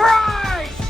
Surprise!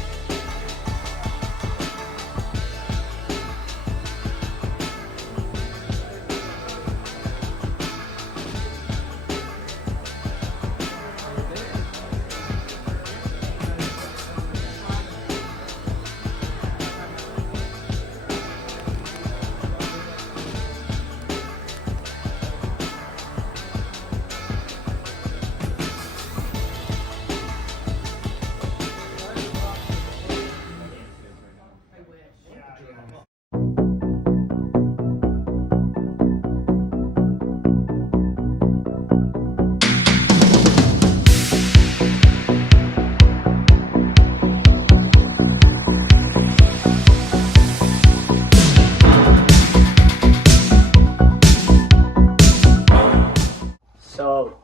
So,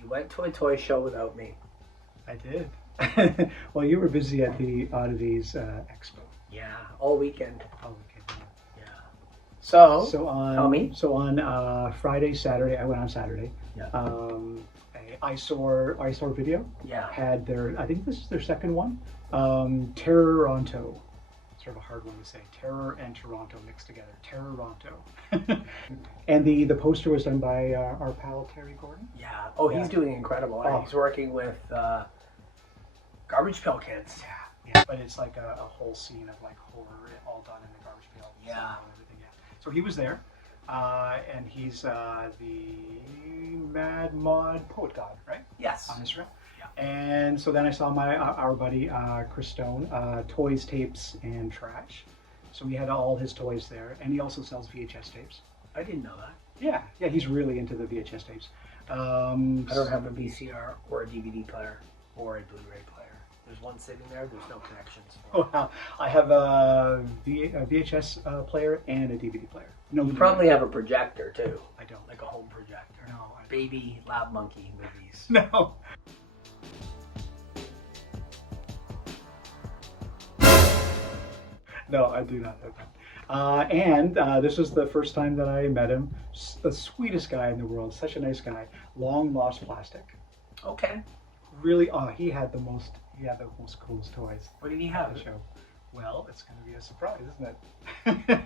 you went to a toy show without me. I did. Well, you were busy at the Oddities Expo. Yeah, all weekend. Oh, okay. Yeah. So, Tell me. So on Friday, Saturday, I went on Saturday. Yeah. Eyesore video Yeah. had their, I think this is their second one, Terroronto. Sort of a hard one to say. Terror and Toronto mixed together. Terroronto. And the poster was done by our pal Terry Gordon. Yeah. Oh, Yeah. he's doing incredible. Oh. He's working with Garbage Pail Kids. Yeah, but it's like a whole scene of like horror all done in the garbage pail. Yeah. And everything, yeah. So he was there, and he's the Mad Mod Poet God, right? Yes. On Instagram. Yeah. And so then I saw our buddy Chris Stone, Toys, Tapes, and Trash. So he had all his toys there, and he also sells VHS tapes. I didn't know that. Yeah, he's really into the VHS tapes. I don't have a VCR or a DVD player or a Blu-ray player. There's one sitting there. There's no connections. Oh, wow. I have a VHS player and a DVD player. No, You probably have a projector too, I don't. like a home projector. No, I don't. Baby Labmonkey movies. No. No, I do not have that. And this was the first time that I met him. The sweetest guy in the world. Such a nice guy. Long lost plastic. Okay. Really, he had the most coolest toys What did he at have? the show. Well, it's going to be a surprise, isn't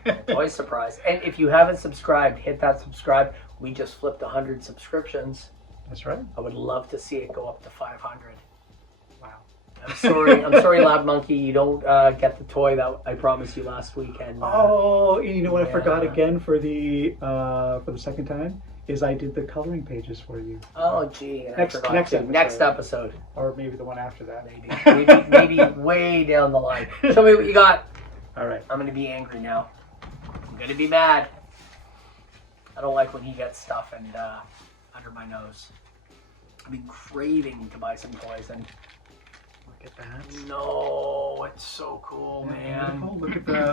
it? Toy surprise. And if you haven't subscribed, hit that subscribe. We just flipped 100 subscriptions. That's right. I would love to see it go up to 500. Wow. I'm sorry, Labmonkey, you don't get the toy that I promised you last weekend. Oh, you know what I forgot Yeah. again for the second time is I did the coloring pages for you, Oh, gee, and Next- I forgot next to. episode. Next episode, or maybe the one after that. maybe way down the line. Show me what you got. All right. I'm gonna be angry now. I'm gonna be mad. I don't like when he gets stuff and under my nose. I've been craving to buy some toys, and Look at that. no, it's so cool, man. Beautiful.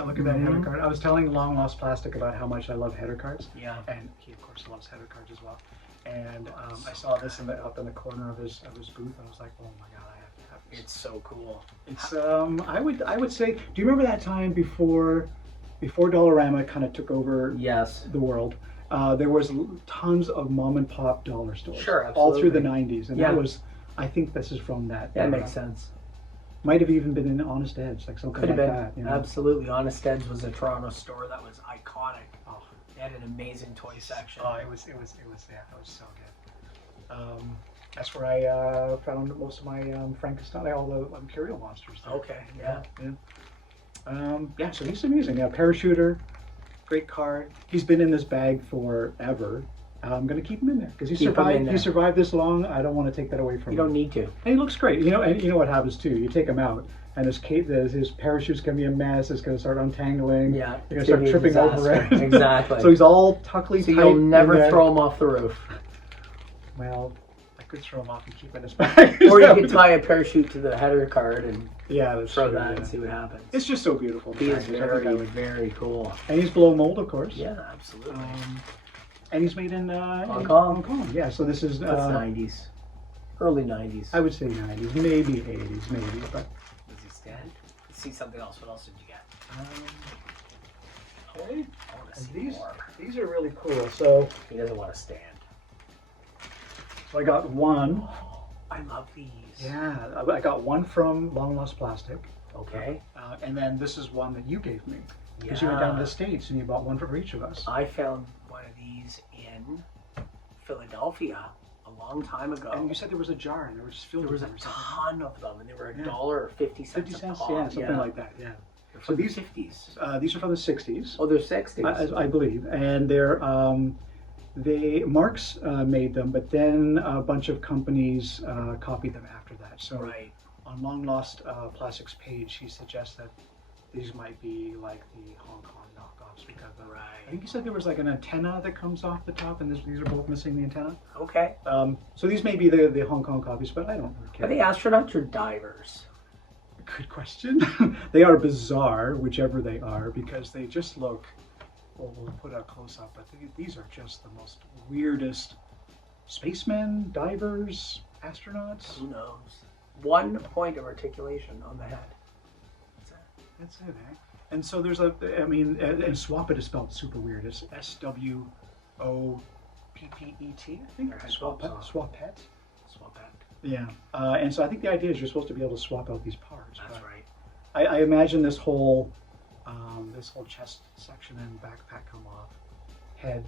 Look at that header card. I was telling Long Lost Plastic about how much I love header cards. Yeah. And he of course loves header cards as well. And I saw this up in the corner of his booth, and I was like, oh my god, I have to have this. It's so cool. It's I would say. Do you remember that time before Dollarama kind of took over Yes. the world? There was tons of mom and pop dollar stores. Sure, all through the absolutely. 90s, and Yeah. that was. I think this is from that. That era. makes sense. Might have even been in Honest Edge, like something Could have like been. that. You know? Absolutely. Honest Ed's was a Toronto store that was iconic. Oh, They had an amazing toy section. it was so good. That's where I found most of my Frankenstein, all the Imperial monsters. There. Okay, yeah. Yeah. So he's amazing. Yeah, parachuter, great card. He's been in this bag forever. I'm gonna keep him in there because he Keep him in survived. there. He survived this long. I don't want to take that away from You him. don't need to. And he looks great. And you know what happens too. You take him out, and his parachute's gonna be a mess. It's gonna start untangling. Yeah. You're it's gonna start tripping over disaster. it. Exactly. So he's all tuckly So tight. you'll in never there. throw him off the roof. Well, I could throw him off and keep him in his bag. Or you could tie a parachute to the header card and Yeah, that's throw true, that yeah. and see what happens. It's just so beautiful. He is I think I would- very cool. And he's blow mold, of course. Yeah, absolutely. And he's made in Hong Hong Kong. Yeah, so this is That's 90s. Early 90s. I would say 90s, maybe 80s, maybe. But Does he stand? Let's see something else. What else did you get? okay. I want to see These more. these are really cool. So He doesn't want to stand. I got one I love these. Yeah, I got one from Long Lost Plastic. Okay. And then this is one that you gave me. Because Yeah. you went down to the States and you bought one for each of us. I found one of these in Philadelphia a long time ago. And you said there was a jar and they were just filled There was with a them or something. ton of them, and they were Yeah. $1 or 50 cents. 50 cents? a pop. Yeah, something like that, yeah. They're So from the these 50s. these are from the 60s. Oh, they're 60s. I believe. And they're, Marx made them, but then a bunch of companies copied them after that. So Right. on Long Lost Plastic's page, he suggests that these might be like the Hong Kong knockoffs because Right. I think he said there was like an antenna that comes off the top, and these are both missing the antenna. Okay. So these may be the Hong Kong copies, but I don't really care. Are they astronauts or divers? Good question. They are bizarre, whichever they are, because they just look. Well, we'll put a close up, but these are just the most weirdest spacemen, divers, astronauts. Who knows? 1 point of articulation on the head. That's it. That's it, eh? And so there's and Swap It is spelled super weird. It's SWOPPET, I think. There, Swap It. Swap that. Yeah. And so I think the idea is you're supposed to be able to swap out these parts. That's but right. I imagine this whole chest section and backpack come off, head.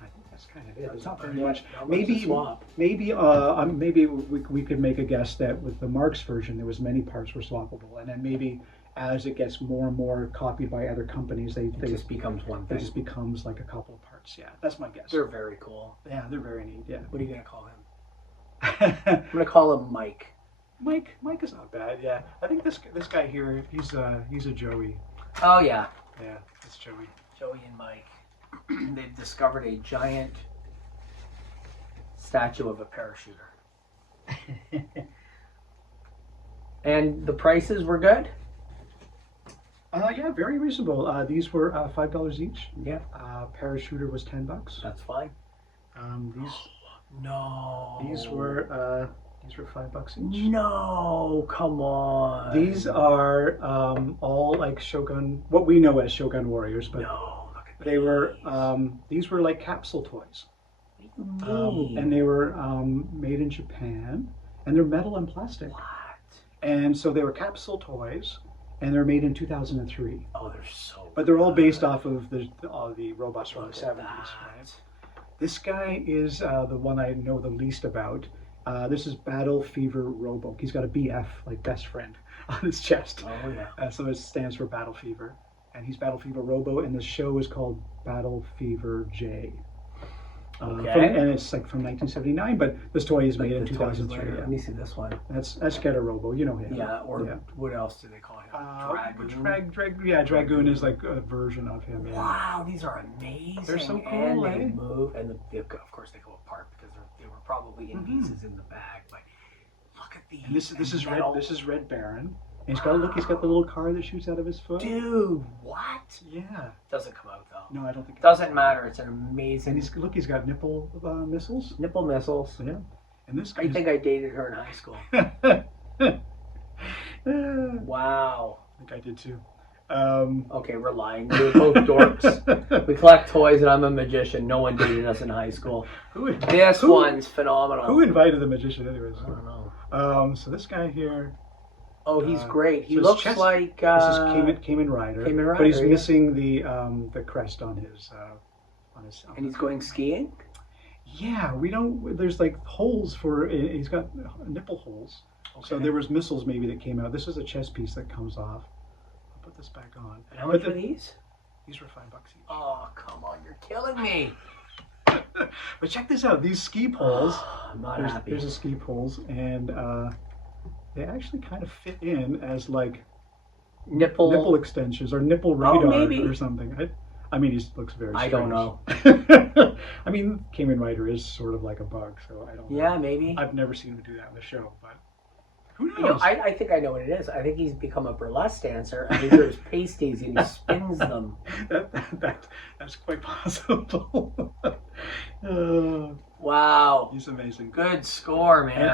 I think that's kind of it. It's not very much. to swap. Maybe we could make a guess that with the Marx version, there was many parts were swappable, and then maybe as it gets more and more copied by other companies, it just becomes one it thing. just becomes like a couple of parts. Yeah, that's my guess. They're very cool. Yeah, they're very neat. Yeah. What are you gonna call him? I'm gonna call him Mike. Mike is not bad. Yeah, I think this guy here, he's a Joey. Oh yeah, Yeah, it's Joey. Joey and Mike. They've discovered a giant statue of a parachuter. And the prices were good? Yeah, very reasonable. These were $5 each. Yeah. Parachuter was $10. That's fine. No. These were $5 each. No, come on. These are all like Shogun, what we know as Shogun Warriors, but No, look at they were these were like capsule toys, What do you mean? and they were made in Japan, and they're metal and plastic, What? and so they were capsule toys, and they're made in 2003. Oh, they're so But they're all good. based off of the robots from Look the at 70s, right? that. This guy is the one I know the least about. This is Battle Fever Robo. He's got a BF, like best friend, on his chest. Oh yeah. So it stands for Battle Fever. And he's Battle Fever Robo, and the show is called Battle Fever J. Okay. And it's like from 1979, but this toy is made in The toys 2003. later. Yeah. Let me see this one. That's Getter Robo, you know him. Yeah, or Yeah. what else do they call him? Dragoon? Dragoon is like a version of him. Yeah. Wow, these are amazing. They're so cool, and they eh? move, and of course they go apart because they were probably in pieces in the bag. But look at these. And this is metal. Red Baron. And he's got he's got the little car that shoots out of his foot. Dude, what? Yeah. Doesn't come out though. No, I don't think it Doesn't matter. It's an amazing. And he's got nipple missiles. nipple missiles. Yeah. And this guy. I think I dated her in high school. I Wow. think I did too. Okay, we're lying. We're both dorks. We collect toys, and I'm a magician. No one dated us in high school. This one's phenomenal. Who invited the magician, anyways? I don't know. So this guy here. Oh, he's great. He so his looks chest- like This is Cayman Rider. Cayman Rider, But he's yeah. missing the crest on his. and he's going skiing. Yeah, we don't. There's like holes for. He's got nipple holes. So Okay. there was missiles maybe that came out. This is a chest piece that comes off. I'll put this back on. And how much are these? These were $5 each. Oh, come on, you're killing me. But check this out. These ski poles. I'm not There's, happy. there's the ski poles, and they actually kind of fit in as like nipple extensions or nipple radar maybe. or something. I mean, he looks very strange. I don't know. I mean, Cayman Rider is sort of like a bug, so I don't know. Yeah, maybe. I've never seen him do that in the show, but who knows? You know, I think I know what it is. I think he's become a burlesque dancer, and these are his pasties, and he spins them. That's quite possible. Wow. He's amazing. Good score, man. And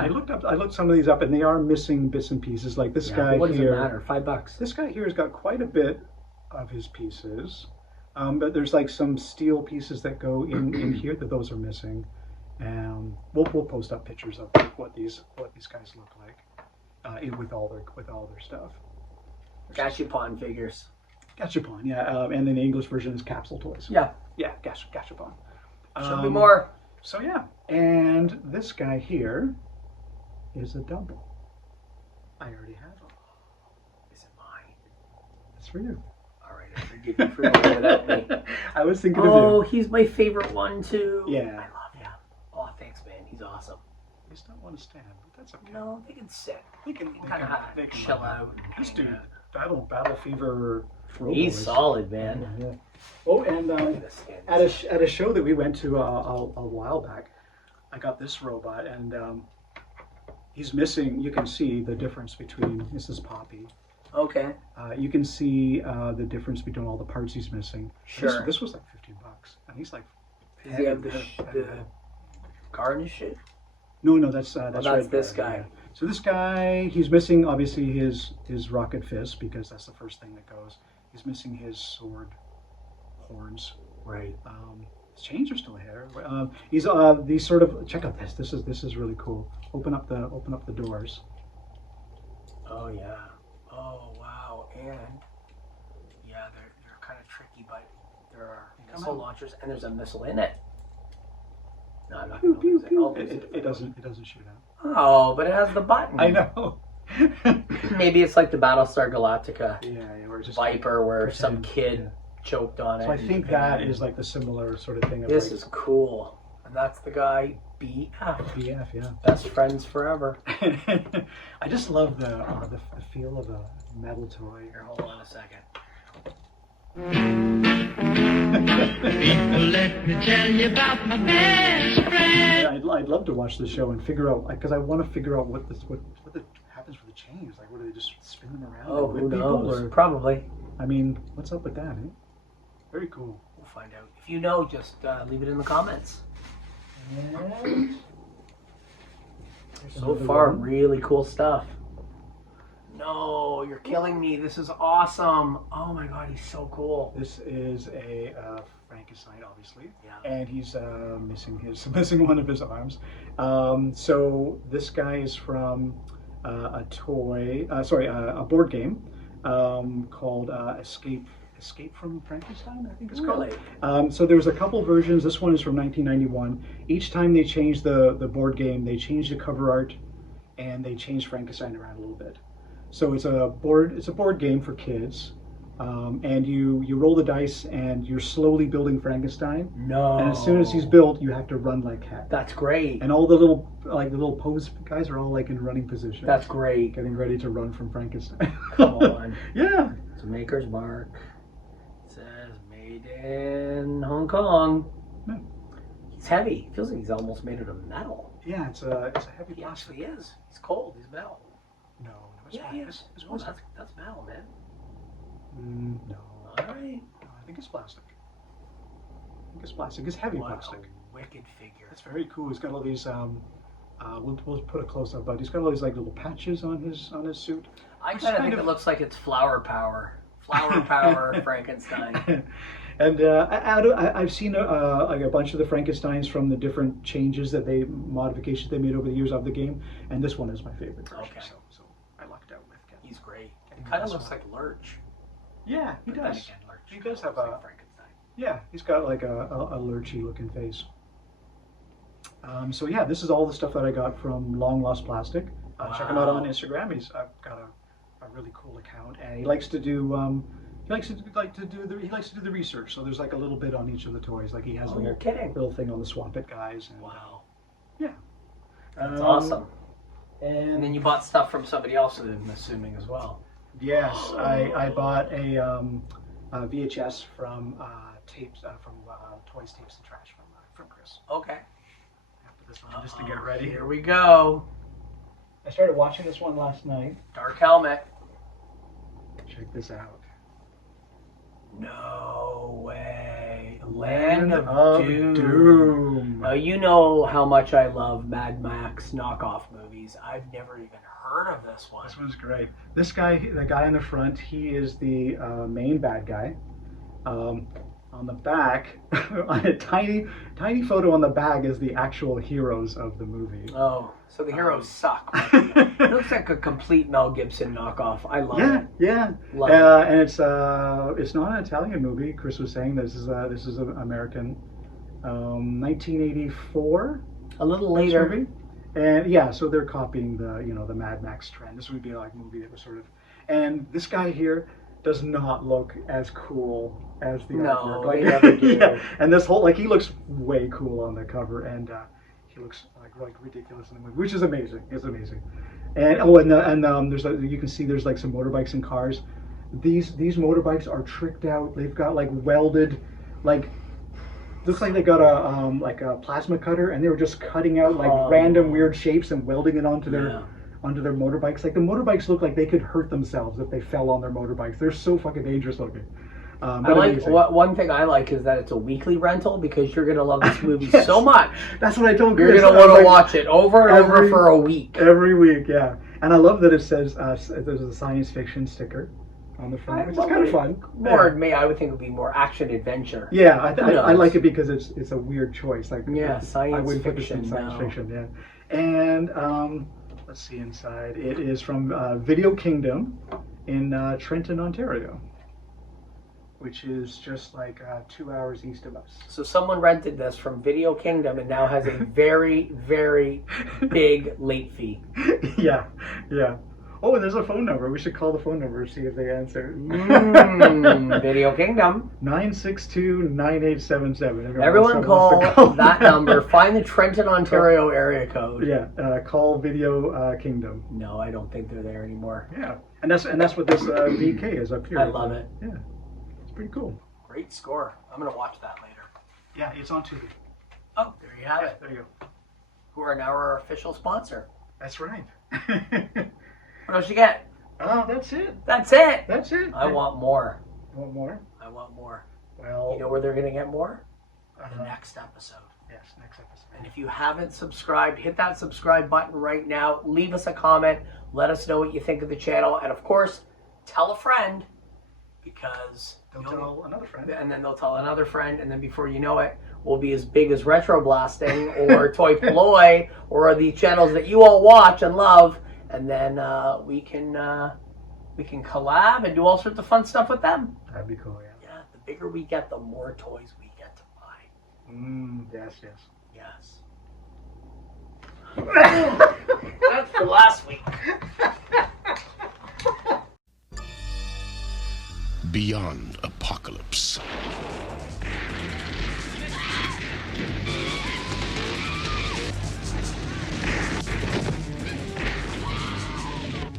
I looked some of these up, and they are missing bits and pieces. Like this guy what does here. it matter? $5. This guy here has got quite a bit of his pieces, but there's like some steel pieces that go in here that those are missing, We'll post up pictures of what these guys look like with all their stuff. Gachapon figures. Gachapon, yeah, and then the English version is Capsule Toys. Yeah. Yeah, Gachapon. Show me more. So yeah, and this guy here is a double. I already have him. Is it mine? It's for you. All right, I forgive you for going without me. I was thinking of you. Oh, he's my favorite one too. Yeah. I love him. Oh, thanks, man. He's awesome. They just don't want to stand, but that's okay. No, they can sit. They can kind of chill out. This dude, Battle Fever. He's solid, man. Yeah. Oh, and at a show that we went to a while back, I got this robot, and he's missing. You can see the difference between. This is Poppy. Okay. You can see the difference between all the parts he's missing. Sure. This was like $15, and he's like. Does he have the garnish shit? No, that's that's this guy. Yeah. So this guy, he's missing obviously his rocket fist because that's the first thing that goes. He's missing his sword horns. Right. His chains are still here. He's these sort of check out this. This is really cool. Open up the doors. Oh yeah. Oh wow. And yeah, they're kind of tricky, but there are missile launchers, and there's a missile in it. No, I'm not going to lose it. It doesn't shoot out. Oh, but it has the button. I know. Maybe it's like the Battlestar Galactica or just Viper where pretend, some kid choked on it. So I think that is like the similar sort of thing. This is cool. And that's the guy, BF. BF, yeah. Best friends forever. I just love the feel of a metal toy. Here, hold on a second. People, let me tell you about my best friend. Yeah, I'd love to watch the show and figure out, because I want to figure out what happens with the chains. Like, what do they just spin them around? Oh, who knows? Probably. I mean, what's up with that? Eh? Very cool. We'll find out. If you know, just leave it in the comments. And so far, really cool stuff. No, you're killing me. This is awesome. Oh my god, he's so cool. This is a Frankenstein, obviously. Yeah. And he's missing one of his arms. So this guy is from a board game called Escape from Frankenstein, I think it's called. Really? So there was a couple versions. This one is from 1991. Each time they changed the board game, they changed the cover art, and they changed Frankenstein around a little bit. So it's a board game for kids, and you roll the dice, and you're slowly building Frankenstein. No. And as soon as he's built, you have to run like heck. That's great. And all the little pose guys are all like in running position. That's great. Getting ready to run from Frankenstein. Come on. Yeah. It's a maker's mark. It says made in Hong Kong. Yeah. He's heavy. Feels like he's almost made out of metal. Yeah, it's a heavy He plastic. actually is. He's cold. He's metal. No, it's Yeah, he is. No, that's metal, man. No. All right. No, I think it's plastic. It's heavy What plastic. a wicked figure. It's very cool. He's got all these. We'll put a close up, but he's got all these like little patches on his suit. I kind of think it looks like it's flower power. Flower power Frankenstein. And I've seen like a bunch of the Frankensteins from the different modifications they made over the years of the game, and this one is my favorite version. Okay. So I lucked out with getting. He's great. It kind of looks like Lurch. Yeah, he But then does. again, Lurch He does have looks a. like Frankenstein. Yeah, he's got like a lurchy looking face. So yeah, this is all the stuff that I got from Long Lost Plastic. Check him out on Instagram. I've got a really cool account, and he likes to do the research. So there's like a little bit on each of the toys. Like he has a little thing on the Swamp It guys. And, Wow. Yeah. That's awesome. And then you bought stuff from somebody else, I'm assuming, as well. Yes, I bought a VHS from tapes from Toys, Tapes, and Trash from Chris. Okay. I put this on just to get ready. Here we go. I started watching this one last night. Dark Helmet. Check this out. No way. Land of Doom. Doom. Now, you know how much I love Mad Max knockoff movies. I've never even heard of this one. This one's great. This guy, the guy in the front, he is the main bad guy. on the back, on a tiny photo on the back is the actual heroes of the movie. Oh, so the heroes suck. It looks like a complete Mel Gibson knockoff. I love it. Yeah. Love it. And it's not an Italian movie. Chris was saying this is an American, 1984. A little later. Movie. And yeah, so they're copying the Mad Max trend. This would be like a movie that was sort of, and this guy here does not look as cool as the artwork. They never do. Yeah. And this whole, like, he looks way cool on the cover, and he looks like ridiculous in the movie, which is amazing. It's amazing. And there's you can see there's like some motorbikes and cars. These motorbikes are tricked out. They've got like welded, like, looks like they got a plasma cutter, and they were just cutting out like random weird shapes and welding it onto their motorbikes. Like, the motorbikes look like they could hurt themselves if they fell on their motorbikes. They're so fucking dangerous looking. I like one thing I like is that it's a weekly rental, because you're gonna love this movie so much. That's what I told You're Chris. gonna want to watch it over and over for a week. Every week, yeah. And I love that it says there's a science fiction sticker on the front, which is kind of fun. More than me, I would think it would be more action adventure. Yeah, I like it because it's a weird choice. Like, science I wouldn't put this fiction. in science fiction, yeah. And let's see inside. It is from Video Kingdom in Trenton, Ontario, which is just like 2 hours east of us. So someone rented this from Video Kingdom and now has a very, very big late fee. Yeah. Oh, and there's a phone number. We should call the phone number and see if they answer. Video Kingdom. 962-9877. Everyone call that number. Find the Trenton, Ontario area code. Yeah, call Video Kingdom. No, I don't think they're there anymore. Yeah, and that's what this VK is up here. I love it. Yeah, it's pretty cool. Great score. I'm going to watch that later. Yeah, it's on Tubi. Oh, there you have it. There you go. Who are now our official sponsor. That's right. What else you get? Oh, that's it. That's it. That's it. I want more. You want more? I want more. Well, You know where they're going to get more? The next episode. Yes, next episode. And if you haven't subscribed, hit that subscribe button right now. Leave us a comment. Let us know what you think of the channel. And of course, tell a friend, because They'll tell another friend. And then they'll tell another friend. And then before you know it, we'll be as big as Retro Blasting or Toy Ploy or the channels that you all watch and love. And then we can collab and do all sorts of fun stuff with them. That'd be cool, yeah. Yeah, the bigger we get, the more toys we get to buy. Yes. Yes. That's for last week. Beyond Apocalypse.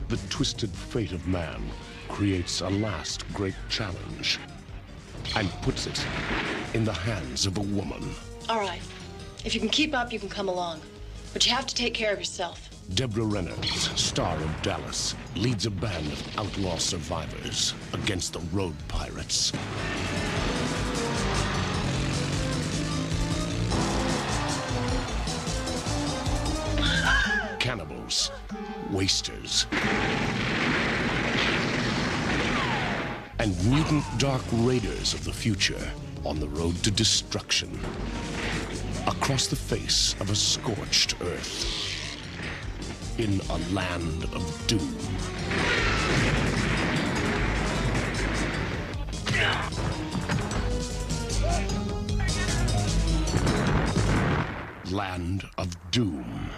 The twisted fate of man creates a last great challenge and puts it in the hands of a woman. All right. If you can keep up, you can come along. But you have to take care of yourself. Deborah Reynolds, star of Dallas, leads a band of outlaw survivors against the road pirates. Cannibals, wasters, and mutant dark raiders of the future on the road to destruction. Across the face of a scorched earth, in a land of doom. Land of Doom.